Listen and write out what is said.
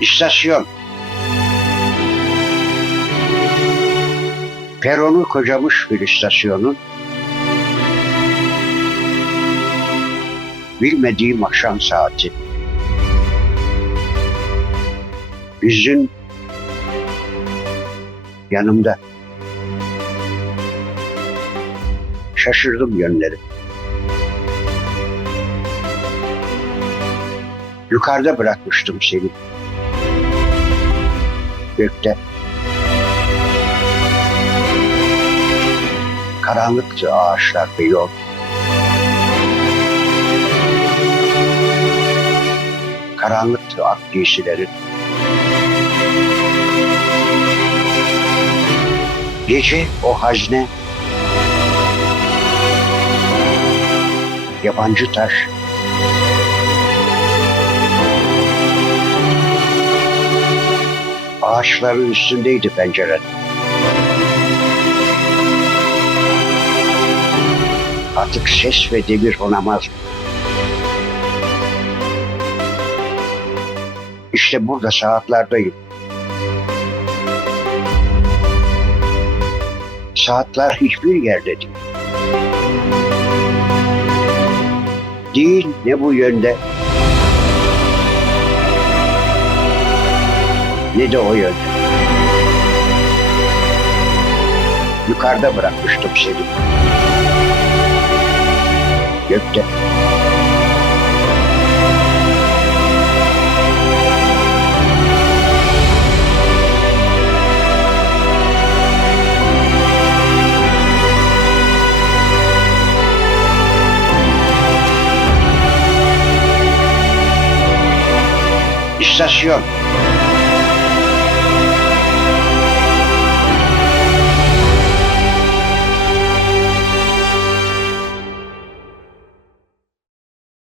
İstasyon. Peronu kocamış bir istasyonun. Bilmediğim akşam saati. Yüzün yanımda. Şaşırdım yönleri. Yukarıda bırakmıştım seni. Gökte. Karanlıktı ağaçlar ve yol. Karanlıktı ak giysilerin. Gece o hazne yabancı taş ağaçların üstündeydi penceren. Artık ses ve demir onamaz. İşte burada saatlardayım. Saatler hiçbir yerde değil. Değil ne bu yönde ne de o yönde. Yukarıda bırakmıştım seni. Gökte. İstasyon.